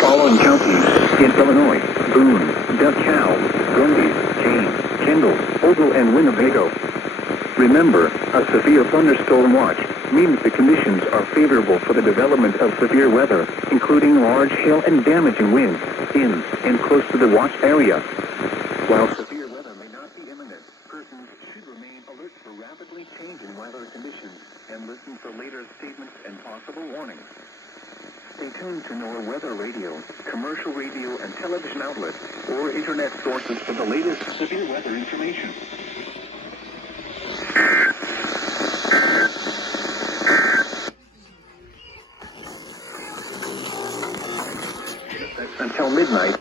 following counties in Illinois: Boone, DeKalb, Grundy, Kane, Kendall, Ogle, and Winnebago. Remember, a severe thunderstorm watch means the conditions are favorable for the development of severe weather, including large hail and damaging winds in and close to the watch area. While severe weather may not be imminent, persons should remain alert for rapidly changing weather conditions and listen for later statements and possible warnings. Stay tuned to NOAA weather radio, commercial radio and television outlets, or internet sources for the latest severe weather information. Until midnight.